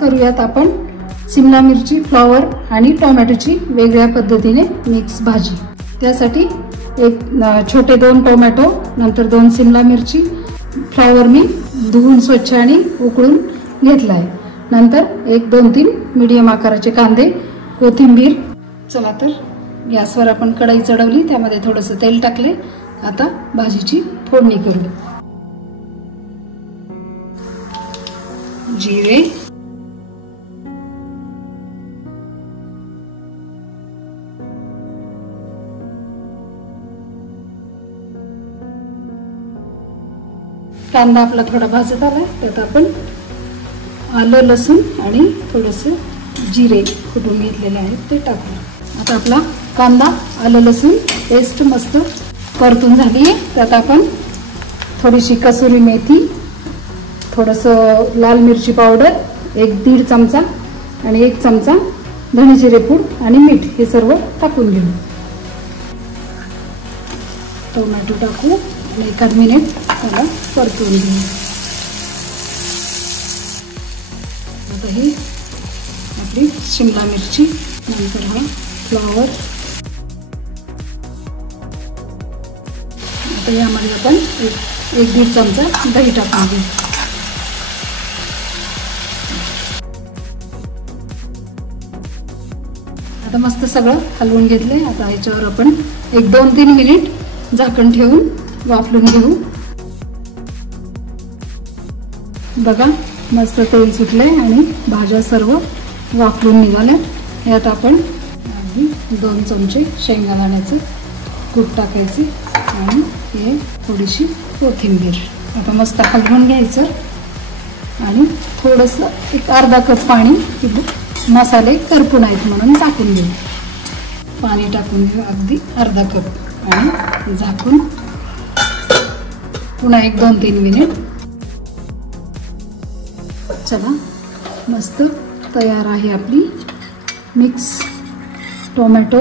करूयात आपण शिमला मिरची, फ्लॉवर आणि टोमॅटोची वेगळ्या पद्धतीने मिक्स भाजी। त्यासाठी एक छोटे 2 टोमॅटो, नंतर 2 शिमला मिरची, फ्लॉवर मी धुवून स्वच्छ आणि उकळून घेतलाय, नंतर 1-2-3 मीडियम आकाराचे कांदे, कोथिंबीर। चला तर गॅसवर आपण कढई चढवली, त्यामध्ये थोडंसं तेल टाकले। आता भाजीची फोडणी करू। जिरे, कांदा आपला थोडा भाजत आलाय, त्यात आपण आलं, लसूण आणि थोडंसं जिरे कुटून घेतलेले आहेत ते टाकू। आता आपला कांदा, आलं, लसूण पेस्ट मस्त परतून झाली आहे। त्यात आपण थोडीशी कसुरी मेथी, थोडंसं लाल मिरची पावडर, 1-1.5 चमचा आणि 1 चमचा धने जिरे पूड आणि मीठ हे सर्व टाकून घेऊ। टोमॅटो टाकू आणि 1 मिनिट त्याला परतून घेऊ। आता ही आपली शिमला मिरची, नंतर हा फ्लॉवर। आता यामध्ये आपण 1-1.5 चमचा दही टाकून घेऊ। आता मस्त सगळं हलवून घेतले। आता याच्यावर आपण 1-2-3 मिनिट झाकण ठेवून वाफलून घेऊ। बघा मस्त तेल सुटले आणि भाज्या सर्व वाफलून निघाल्या। यात आपण 2 चमचे शेंगदाण्याचं कूट टाकायचे आणि हे थोडीशी कोथिंबीर। आता मस्त हलवून घ्यायचं आणि थोडंसं 1 अर्धा कप पाणी, मसाले करपून आहेत म्हणून टाकून घेऊ। पाणी टाकून घेऊ अगदी अर्धा कप आणि झाकून पुन्हा 1-2-3 मिनिट। चला मस्त तयार आहे आपली मिक्स टोमॅटो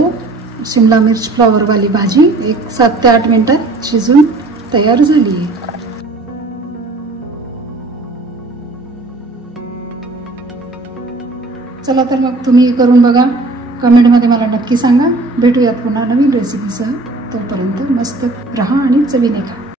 शिमला मिर्च फ्लॉवर वाली भाजी। 7 ते 8 मिनिटात शिजून तयार झाली आहे। चला तर मग तुम्ही करून बघा, कमेंटमध्ये मला नक्की सांगा। भेटूयात पुन्हा नवीन रेसिपीसह। तोपर्यंत मस्त राहा आणि चवीने खा।